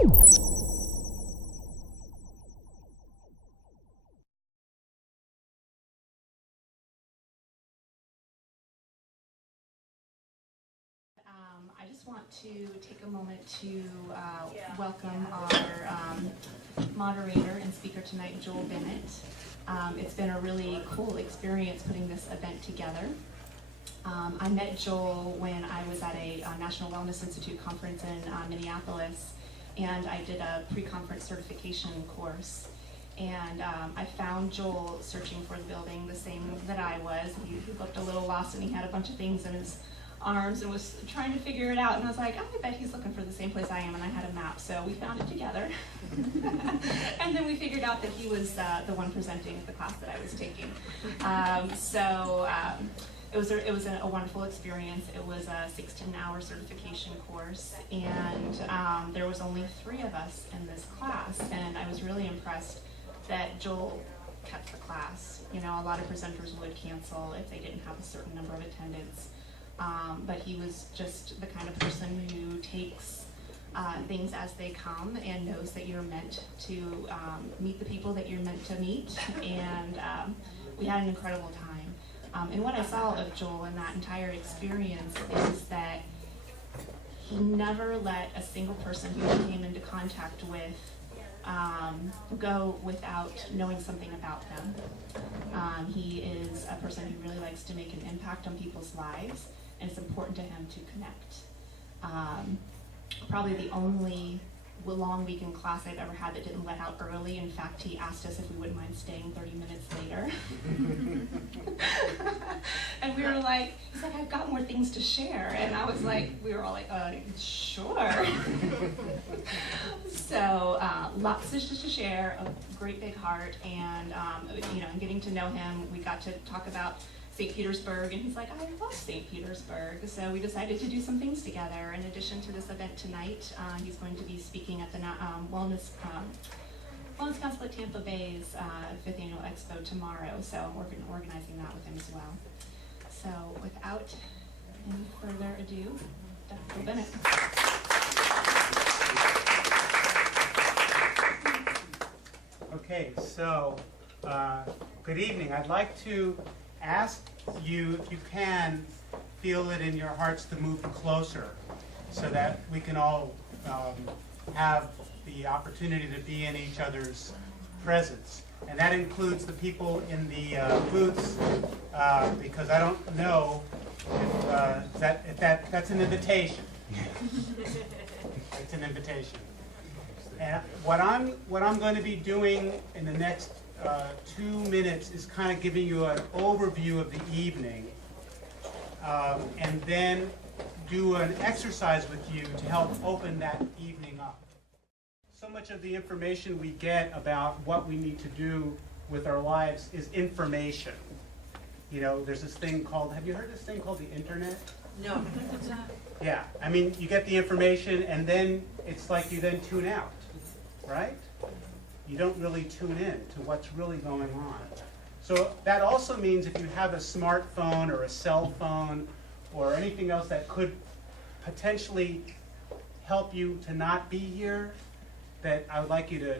I just want to take a moment to welcome our moderator and speaker tonight, Joel Bennett. It's been a really cool experience putting this event together. I met Joel when I was at a National Wellness Institute conference in Minneapolis, and I did a pre-conference certification course. And I found Joel searching for the building the same that I was. He looked a little lost, and he had a bunch of things in his arms and was trying to figure it out, and I was like, oh, I bet he's looking for the same place I am, and I had a map, so we found it together. And then we figured out that he was the one presenting the class that I was taking. It was a wonderful experience. It was a 16-hour certification course, and there was only 3 of us in this class, and I was really impressed that Joel kept the class. You know, a lot of presenters would cancel if they didn't have a certain number of attendants. But he was just the kind of person who takes things as they come and knows that you're meant to meet the people that you're meant to meet, and we had an incredible time. And what I saw of Joel in that entire experience is that he never let a single person who he came into contact with go without knowing something about them. He is a person who really likes to make an impact on people's lives, and it's important to him to connect. Probably the only long weekend class I've ever had that didn't let out early. In fact, he asked us if we wouldn't mind staying 30 minutes later. And we were like, he's like, I've got more things to share. And I was like, we were all like, sure. So lots to share, a great big heart, and getting to know him, we got to talk about St. Petersburg, and he's like, I love St. Petersburg. So we decided to do some things together. In addition to this event tonight, he's going to be speaking at the Wellness Council at Tampa Bay's 5th Annual Expo tomorrow. So we're organizing that with him as well. So without any further ado, Dr. Bennett. Okay, so good evening. I'd like to ask you, if you can, feel it in your hearts to move closer so that we can all have the opportunity to be in each other's presence. And that includes the people in the booths, because I don't know if that's an invitation. It's an invitation. And what I'm going to be doing in the next 2 minutes is kind of giving you an overview of the evening, and then do an exercise with you to help open that evening up. So much of the information we get about what we need to do with our lives is information. You know, there's this thing called, have you heard this thing called the internet? No. What's that? Yeah, I mean, you get the information and then it's like you then tune out, right? You don't really tune in to what's really going on. So that also means if you have a smartphone or a cell phone or anything else that could potentially help you to not be here, that I would like you to,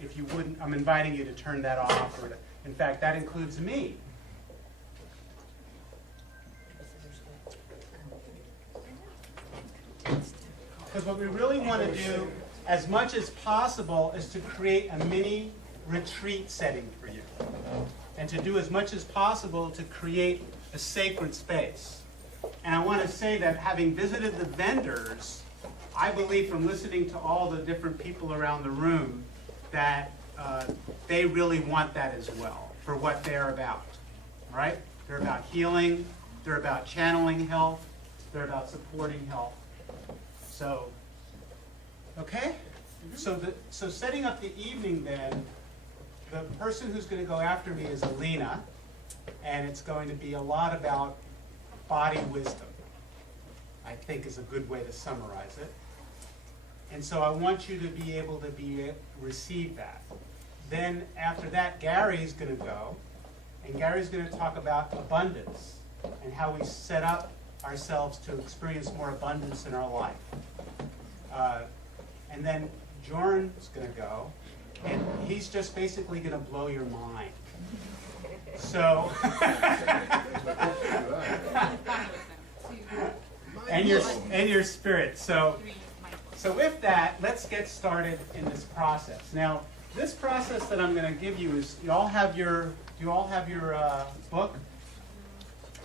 if you wouldn't, I'm inviting you to turn that off. Or to, in fact, that includes me. Because what we really want to do, as much as possible, is to create a mini retreat setting for you. And to do as much as possible to create a sacred space. And I want to say that having visited the vendors, I believe from listening to all the different people around the room that they really want that as well for what they're about, right? They're about healing, they're about channeling health, they're about supporting health. So, okay? So setting up the evening then, the person who's going to go after me is Alina, and it's going to be a lot about body wisdom, I think is a good way to summarize it. And so I want you to be able to receive that. Then after that, Gary's going to go, and Gary's going to talk about abundance and how we set up ourselves to experience more abundance in our life. And then Jorn's going to go, and he's just basically going to blow your mind. So, and your spirit. So with that, let's get started in this process. Now, this process that I'm going to give you is, you all have your book?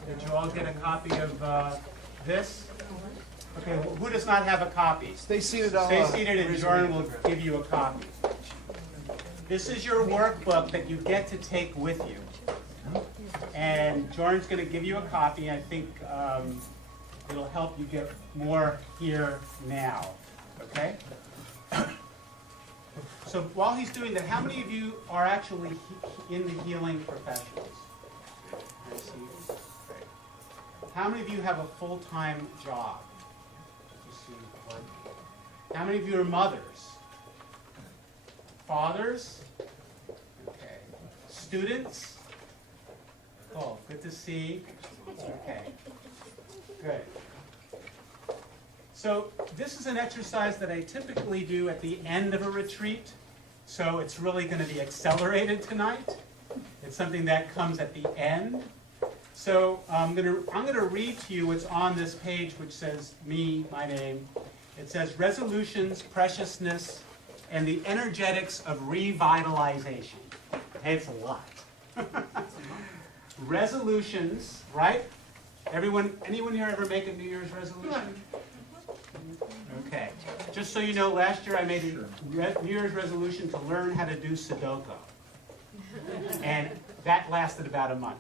Did you all get a copy of this? Okay, who does not have a copy? Stay seated. Stay seated, and Jordan will give you a copy. This is your workbook that you get to take with you. And Jordan's going to give you a copy. I think it'll help you get more here now. Okay? So while he's doing that, how many of you are actually in the healing professionals? I see. Great. How many of you have a full-time job? You see. How many of you are mothers? Fathers? Okay. Students? Oh, good to see. Okay. Good. So this is an exercise that I typically do at the end of a retreat. So it's really going to be accelerated tonight. It's something that comes at the end. So I'm going to read to you what's on this page, which says me, my name. It says resolutions, preciousness, and the energetics of revitalization. Hey, it's a lot. Resolutions, right? Anyone here ever make a New Year's resolution? Okay. Just so you know, last year I made a New Year's resolution to learn how to do Sudoku. And that lasted about a month.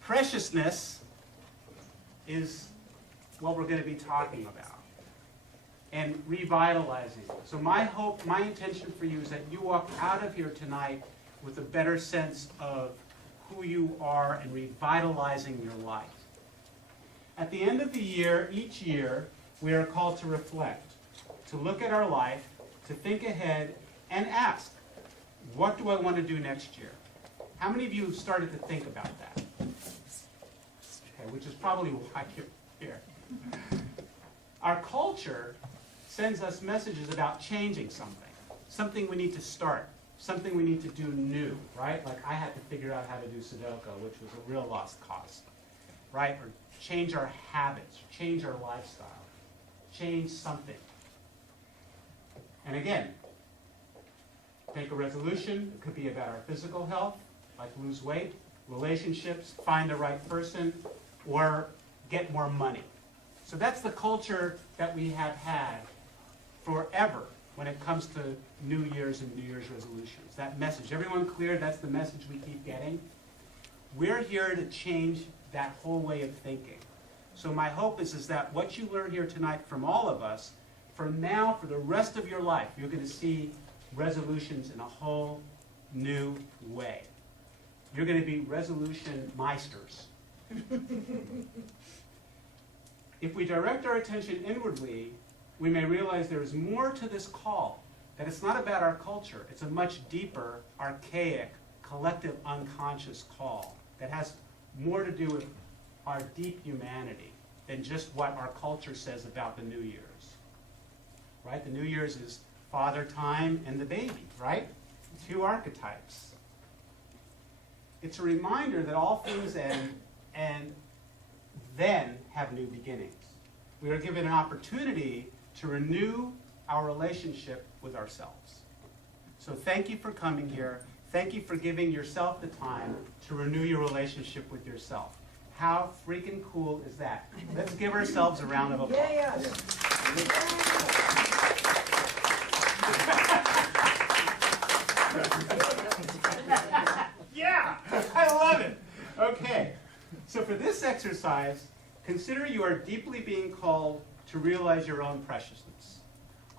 Preciousness is what we're going to be talking about. And revitalizing. So my hope, my intention for you is that you walk out of here tonight with a better sense of who you are and revitalizing your life. At the end of the year, each year, we are called to reflect, to look at our life, to think ahead, and ask, what do I want to do next year? How many of you have started to think about that? Okay, which is probably why you're here. Our culture sends us messages about changing something we need to start, something we need to do new, right? Like I had to figure out how to do Sudoku, which was a real lost cause, right? Or change our habits, change our lifestyle, change something. And again, take a resolution. It could be about our physical health, like lose weight, relationships, find the right person, or get more money. So that's the culture that we have had forever when it comes to New Year's and New Year's resolutions. That message, everyone clear? That's the message we keep getting. We're here to change that whole way of thinking. So my hope is that what you learn here tonight from all of us, from now for the rest of your life, you're going to see resolutions in a whole new way. You're going to be resolution meisters. If we direct our attention inwardly, we may realize there is more to this call, that it's not about our culture. It's a much deeper, archaic, collective unconscious call that has more to do with our deep humanity than just what our culture says about the New Year's. Right? The New Year's is father time and the baby, right? Two archetypes. It's a reminder that all things end and then have new beginnings. We are given an opportunity to renew our relationship with ourselves. So thank you for coming here. Thank you for giving yourself the time to renew your relationship with yourself. How freaking cool is that? Let's give ourselves a round of applause. Yeah, I love it. Okay, so for this exercise, consider you are deeply being called to realize your own preciousness.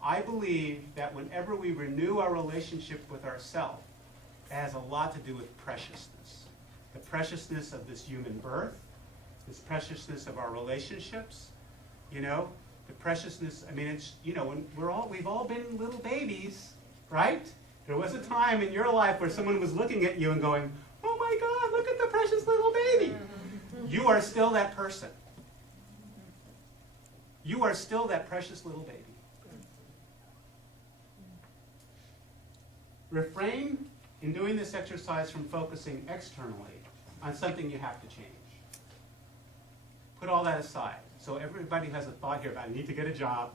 I believe that whenever we renew our relationship with ourselves, it has a lot to do with preciousness. The preciousness of this human birth, this preciousness of our relationships, the preciousness, it's, when we've all been little babies, right? There was a time in your life where someone was looking at you and going, oh my God, look at the precious little baby. You are still that person. You are still that precious little baby. refrain in doing this exercise from focusing externally on something you have to change. Put all that aside. So everybody has a thought here about, I need to get a job,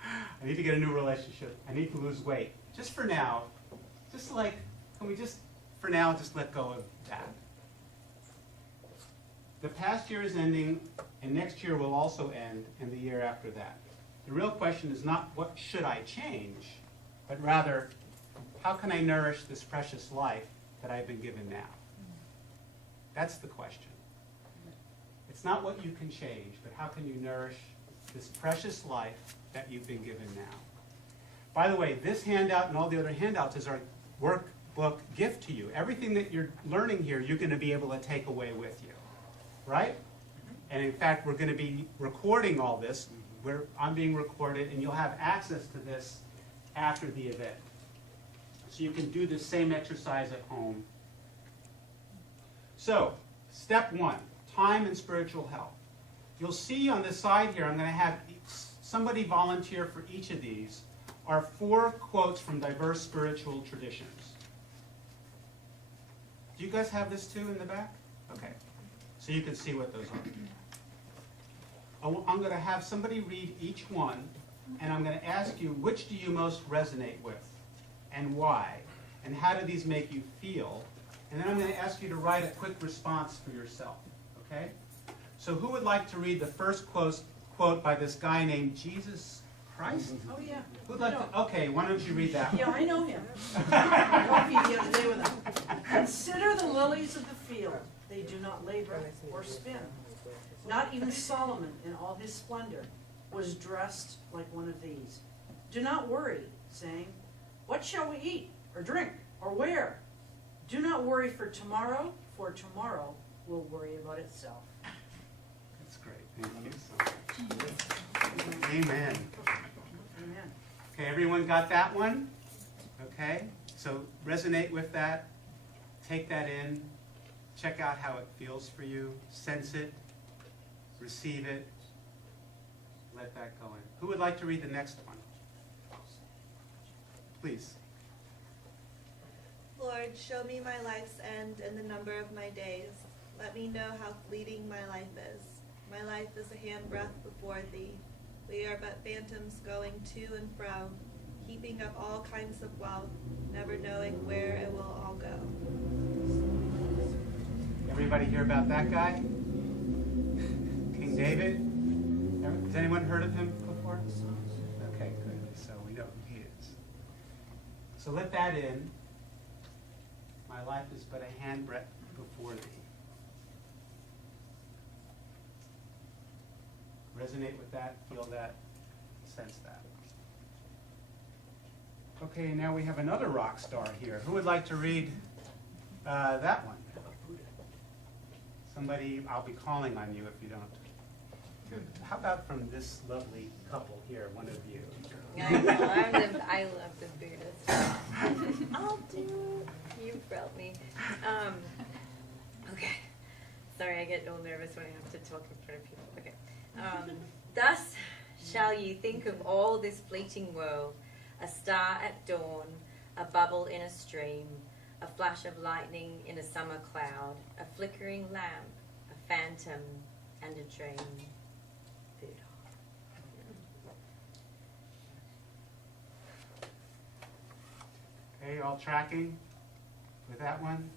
I need to get a new relationship, I need to lose weight. Just for now, just like, can we just, for now, just let go of that? The past year is ending, and next year will also end, and the year after that. The real question is not what should I change, but rather, how can I nourish this precious life that I've been given now? That's the question. It's not what you can change, but how can you nourish this precious life that you've been given now? By the way, this handout and all the other handouts is our workbook gift to you. Everything that you're learning here, you're going to be able to take away with you, right? And in fact, we're going to be recording all this. I'm being recorded, and you'll have access to this after the event. So you can do the same exercise at home. So, step 1, time and spiritual health. You'll see on the side here, I'm going to have somebody volunteer for each of these, are 4 quotes from diverse spiritual traditions. Do you guys have this too in the back? Okay. So you can see what those are. I'm going to have somebody read each one, and I'm going to ask you, which do you most resonate with, and why, and how do these make you feel? And then I'm going to ask you to write a quick response for yourself, okay? So who would like to read the first quote by this guy named Jesus Christ? Oh, yeah. Who'd like to? Okay, why don't you read that one? Yeah, I know him. I coffee the other day with him. Consider the lilies of the field. They do not labor or spin. Not even Solomon in all his splendor was dressed like one of these. Do not worry, saying, what shall we eat or drink or wear? Do not worry for tomorrow will worry about itself. That's great. Thank you so much. Amen. Amen. Okay, everyone got that one? Okay, so resonate with that. Take that in. Check out how it feels for you. Sense it. Receive it. Let that go in. Who would like to read the next one? Please. Lord, show me my life's end and the number of my days. Let me know how fleeting my life is. My life is a handbreadth before thee. We are but phantoms going to and fro, heaping up all kinds of wealth, never knowing where it will all go. Everybody hear about that guy? King David? Has anyone heard of him before? Okay, good. So we know who he is. So let that in. My life is but a handbreadth before thee. Resonate with that, feel that, sense that. Okay, now we have another rock star here. Who would like to read that one? Somebody, I'll be calling on you if you don't. How about from this lovely couple here, one of you? I know, I love the Buddhist. I'll do it. You felt me. Okay. Sorry, I get all nervous when I have to talk in front of people. Okay. Thus shall you think of all this fleeting world, a star at dawn, a bubble in a stream, a flash of lightning in a summer cloud, a flickering lamp, a phantom, and a dream. Buddha. Okay, all tracking with that one?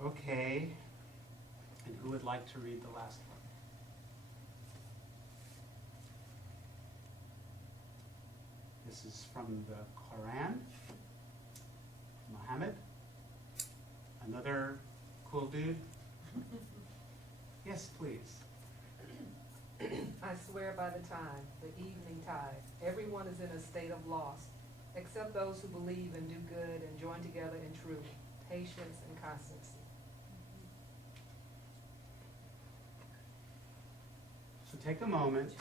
Okay, and who would like to read the last one? This is from the Quran. Muhammad. Another cool dude. Yes, please. I swear by the time, the evening tide, everyone is in a state of loss, except those who believe and do good and join together in truth, patience, and constancy. So take a moment,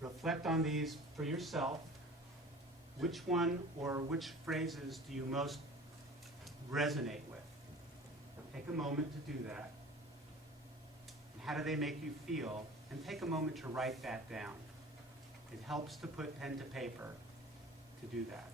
reflect on these for yourself. Which one or which phrases do you most resonate with? Take a moment to do that. And how do they make you feel and take a moment to write that down. It helps to put pen to paper to do that.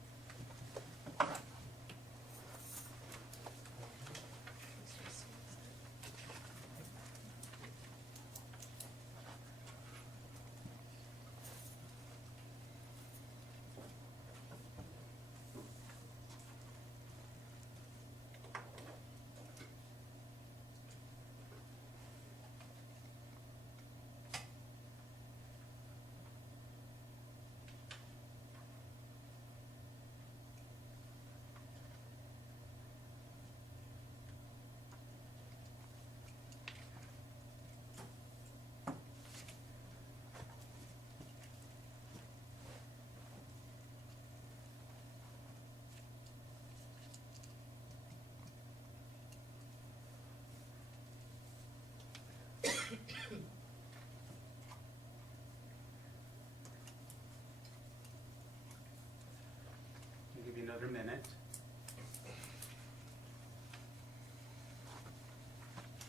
I'll give you another minute.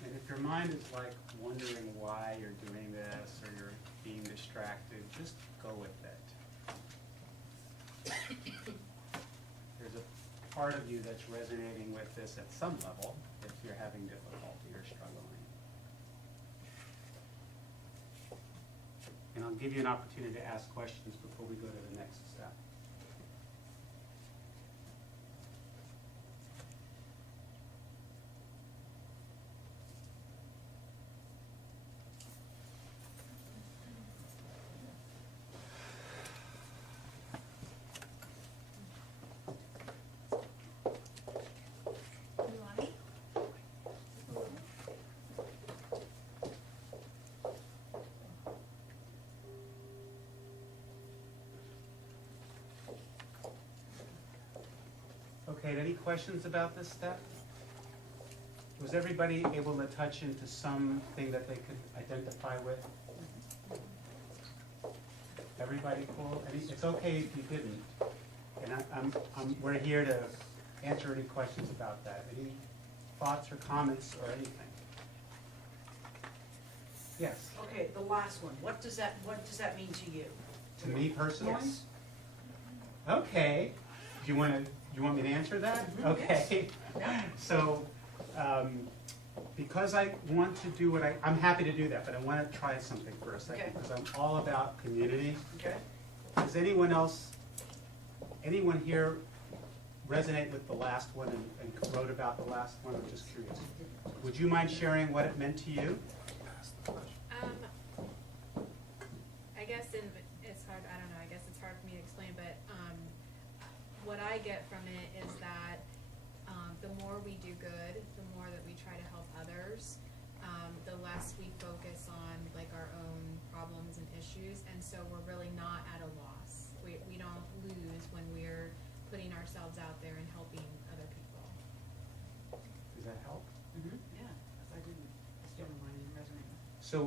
And if your mind is like wondering why you're doing this or you're being distracted, just go with it. There's a part of you that's resonating with this at some level if you're having difficulty or struggling. And I'll give you an opportunity to ask questions before we go to the next step. Okay, any questions about this step? Was everybody able to touch into something that they could identify with? Everybody cool? It's okay if you didn't. And we're here to answer any questions about that. Any thoughts or comments or anything? Yes. Okay, the last one, what does that mean to you? To me personally? Yes. Okay. Do you want me to answer that? Mhm. Okay. Yeah. So, because I want to do what I'm happy to do that, but I want to try something for a second, Okay. because I'm all about community. Okay. Does anyone here resonate with the last one and wrote about the last one? I'm just curious. Would you mind sharing what it meant to you? I guess it's hard, I don't know, I guess it's hard for me to explain, but what I get from it is that the more we do good, the more that we try to help others, the less we focus on like our own problems and issues, and so we're really not at a loss. We don't lose when we're putting ourselves out there and helping other people. Does that help? Mm-hmm. Yeah, if I didn't, still mine didn't resonate. So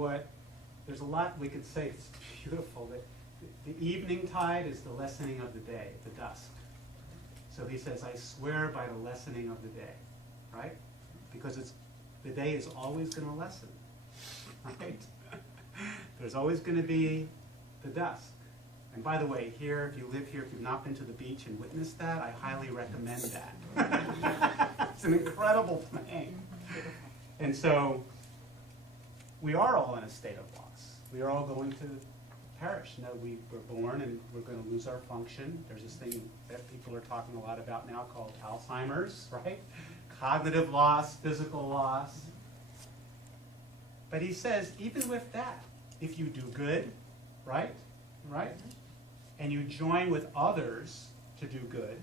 there's a lot we could say. It's beautiful that the evening tide is the lessening of the day, the dusk. So he says, I swear by the lessening of the day, right? Because the day is always going to lessen, right? There's always going to be the dusk. And by the way, here, if you live here, if you've not been to the beach and witnessed that, I highly recommend that. It's an incredible thing. And so we are all in a state of loss. We are all going to perish. No, we were born and we're going to lose our function. There's this thing that people are talking a lot about now called Alzheimer's, right? Cognitive loss, physical loss. But he says, even with that, if you do good, right? And you join with others to do good,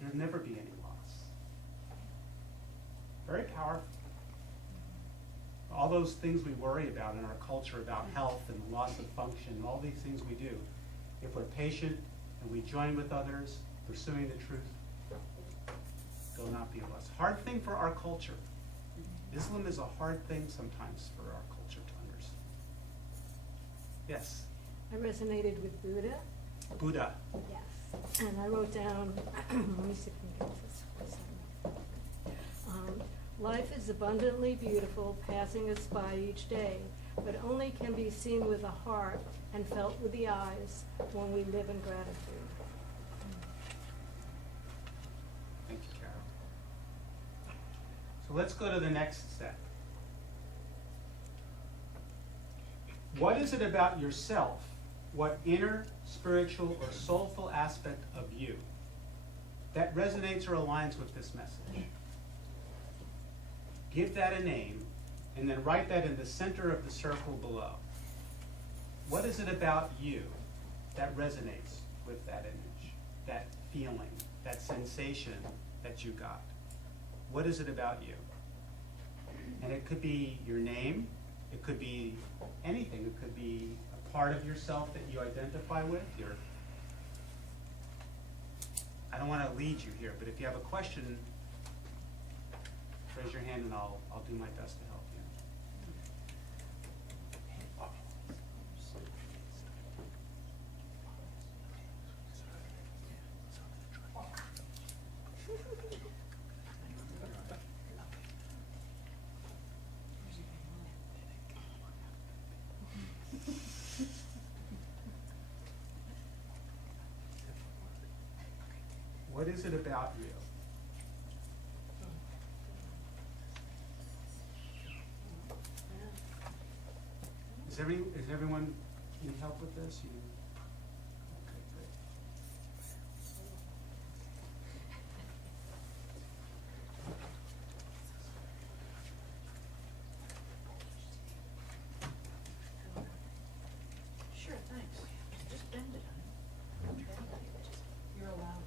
there'll never be any loss. Very powerful. All those things we worry about in our culture about health and loss of function, all these things we do, if we're patient and we join with others, pursuing the truth, there'll not be a loss. Hard thing for our culture. Islam is a hard thing sometimes for our culture to understand. Yes? I resonated with Buddha. Buddha. Yes. And I wrote down, let me see if I can get this. Life is abundantly beautiful, passing us by each day, but only can be seen with the heart and felt with the eyes when we live in gratitude. Thank you, Carol. So let's go to the next step. What is it about yourself, what inner, spiritual, or soulful aspect of you that resonates or aligns with this message? Give that a name, and then write that in the center of the circle below. What is it about you that resonates with that image, that feeling, that sensation that you got? What is it about you? And it could be your name, it could be anything, it could be a part of yourself that you identify with. I don't want to lead you here, but if you have a question, raise your hand and I'll do my best to help you. What is it about you? Is everyone need help with this? Okay, great. Sure, thanks. Just bend it, honey. You're allowed.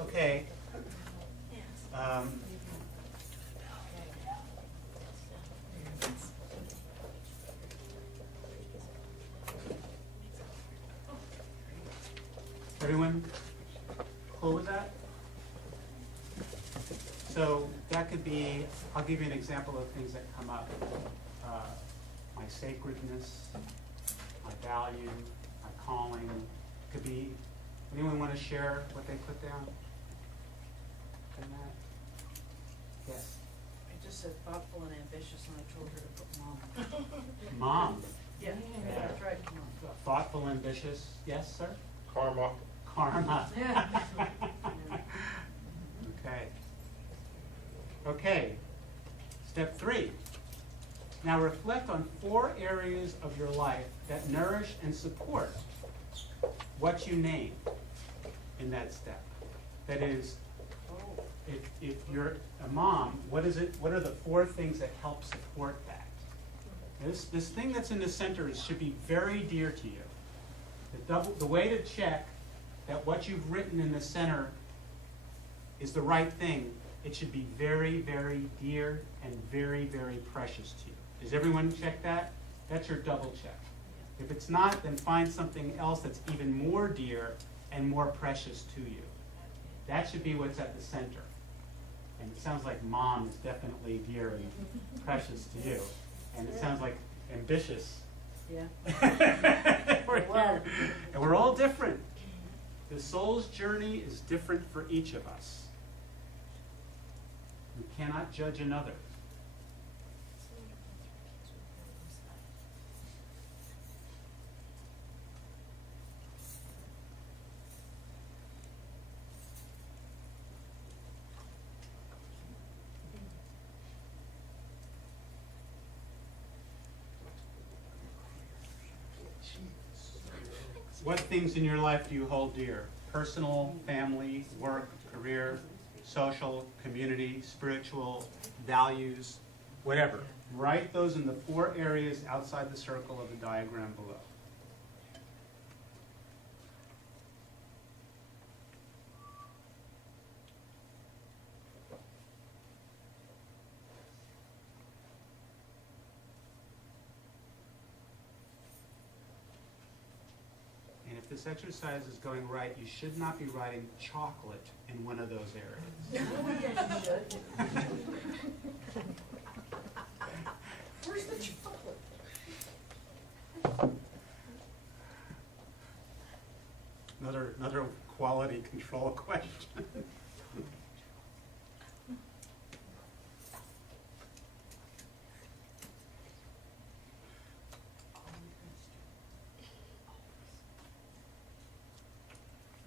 Okay. Everyone cool with that? So that could be, I'll give you an example of things that come up. My sacredness, my value, my calling. Could be, anyone want to share what they put down? In that? Yes. I just said thoughtful and ambitious, and I told her to put mom. Mom. Yeah, that's right, come on. Thoughtful, ambitious. Yes, sir? Karma. Karma. Yeah. Okay. Okay. Step 3. Now reflect on 4 areas of your life that nourish and support what you name in that step. That is, if you're a mom, what are the 4 things that help support that? This thing that's in the center should be very dear to you. The way to check that what you've written in the center is the right thing, it should be very, very dear and very, very precious to you. Does everyone check that? That's your double check. If it's not, then find something else that's even more dear and more precious to you. That should be what's at the center. And it sounds like mom is definitely dear and precious to you. And it sounds like ambitious. Yeah. And we're all different. The soul's journey is different for each of us. We cannot judge another. What things in your life do you hold dear? Personal, family, work, career, social, community, spiritual, values, whatever. Write those in the 4 areas outside the circle of the diagram below. if this exercise is going right, you should not be writing chocolate in one of those areas. Where's the chocolate? Another quality control question.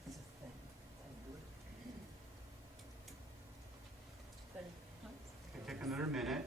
It's a thing. Okay, take another minute.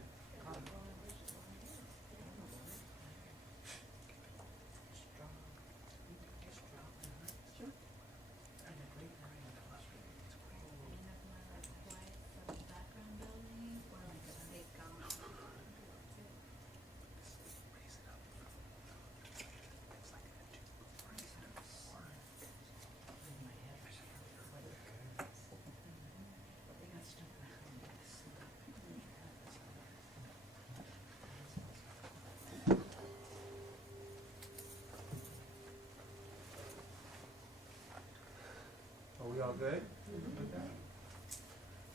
Are we all good?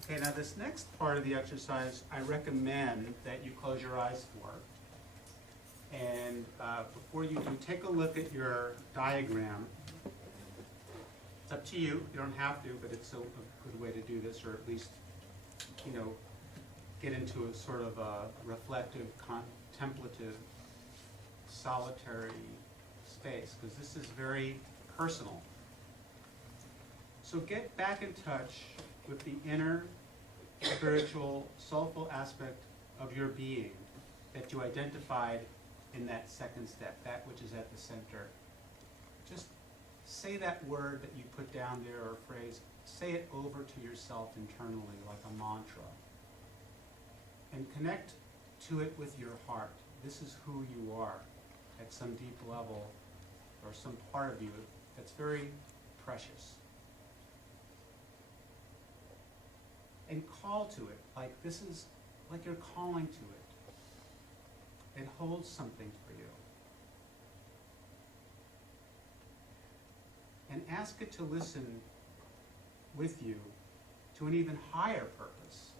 Okay, now this next part of the exercise, I recommend that you close your eyes for. And before you do, take a look at your diagram. It's up to you. You don't have to, but it's a good way to do this, or at least, you know, get into a sort of a reflective, contemplative, solitary space, because this is very personal. So get back in touch with the inner, spiritual, soulful aspect of your being that you identified in that second step, that which is at the center. Just say that word that you put down there, or phrase, say it over to yourself internally like a mantra. And connect to it with your heart. This is who you are at some deep level, or some part of you that's very precious. And call to it, like this is, like you're calling to it. It holds something for you. And ask it to listen with you to an even higher purpose.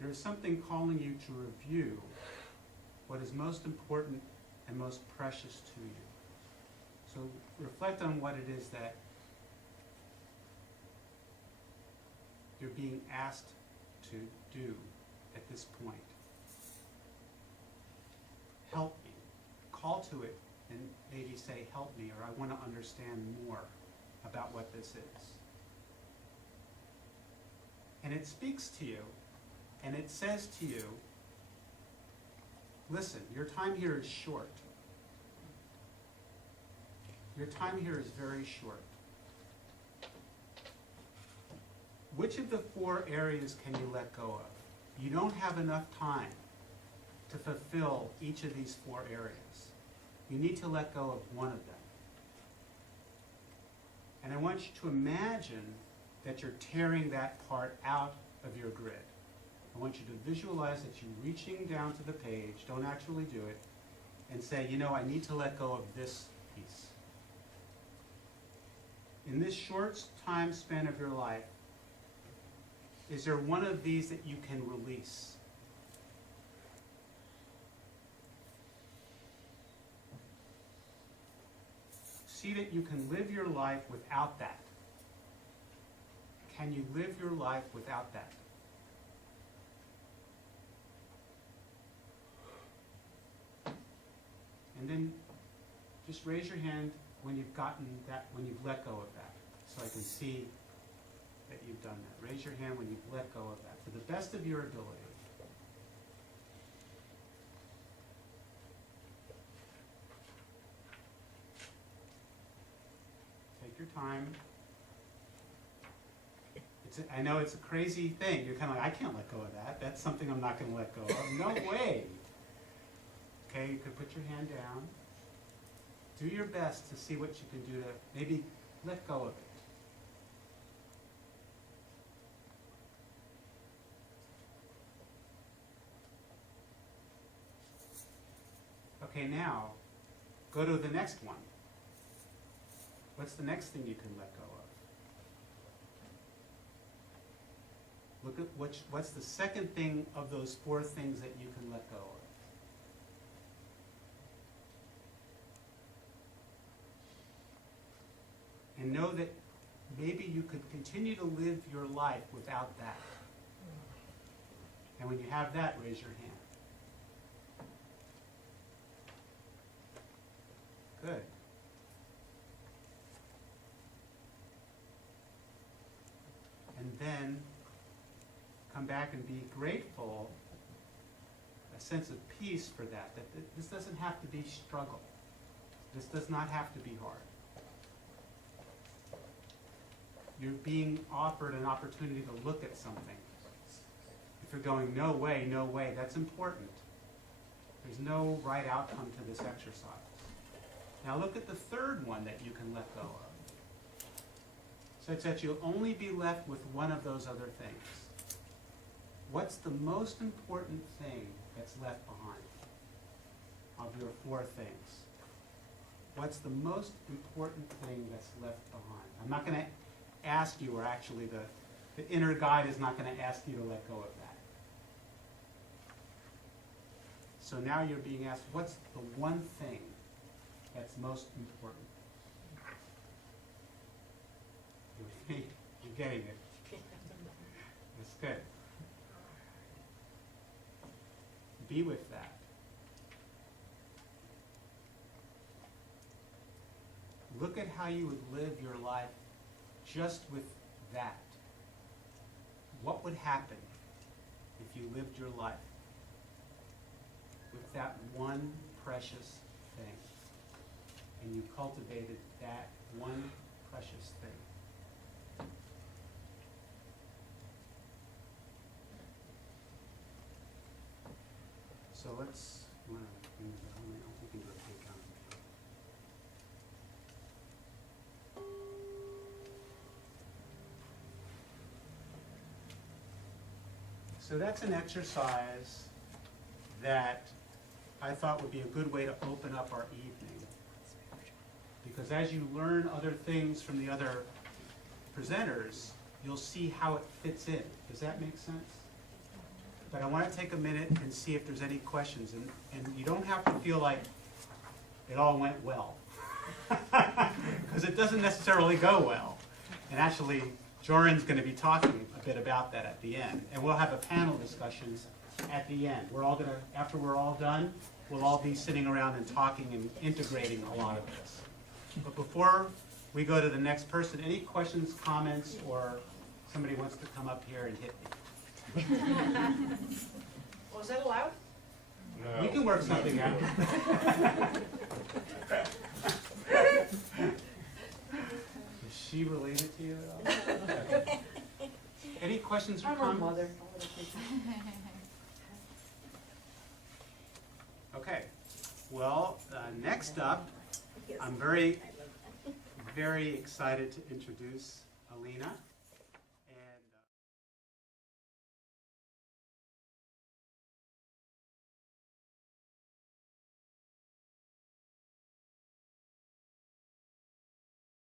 There is something calling you to review what is most important and most precious to you. So reflect on what it is that you're being asked to do at this point. Help me. Call to it and maybe say, help me, or I want to understand more about what this is. And it speaks to you, and it says to you, listen, your time here is short. Your time here is very short. Which of the 4 areas can you let go of? You don't have enough time to fulfill each of these 4 areas. You need to let go of one of them. And I want you to imagine that you're tearing that part out of your grid. I want you to visualize that you're reaching down to the page, don't actually do it, and say, you know, I need to let go of this piece. In this short time span of your life, is there one of these that you can release? See that you can live your life without that. Can you live your life without that? And then just raise your hand when you've gotten that, when you've let go of that, so I can see that you've done that. Raise your hand when you've let go of that, to the best of your ability. Take your time. I know it's a crazy thing. You're kind of like, I can't let go of that. That's something I'm not going to let go of. No way. Okay, you could put your hand down. Do your best to see what you can do to maybe let go of it. Okay, now, go to the next one. What's the next thing you can let go of? Look at what's the second thing of those 4 things that you can let go of? And know that maybe you could continue to live your life without that. And when you have that, raise your hand. Good. And then come back and be grateful, a sense of peace for that this doesn't have to be struggle. This does not have to be hard. You're being offered an opportunity to look at something. If you're going, no way, that's important. There's no right outcome to this exercise. Now look at the third one that you can let go of. Such that you'll only be left with one of those other things. What's the most important thing that's left behind of your 4 things? What's the most important thing that's left behind? I'm not going to ask you, or actually the inner guide is not going to ask you to let go of that. So now you're being asked, what's the one thing that's most important? You're getting it. That's good. Be with that. Look at how you would live your life just with that. What would happen if you lived your life with that one precious thing, and you cultivated that one precious thing? So let's, we can do a take on. So that's an exercise that I thought would be a good way to open up our evening. Because as you learn other things from the other presenters, you'll see how it fits in. Does that make sense? But I want to take a minute and see if there's any questions. And you don't have to feel like it all went well. Because it doesn't necessarily go well. And actually, Joran's going to be talking a bit about that at the end. And we'll have a panel discussion at the end. We're all going to, after we're all done, we'll all be sitting around and talking and integrating a lot of this. But before we go to the next person, any questions, comments, or somebody wants to come up here and hit me? Was that allowed? No. We can work something out. Is she related to you at all? Any questions or I'm her comments? mother. Okay. Well, next up, I'm very, very excited to introduce Alina.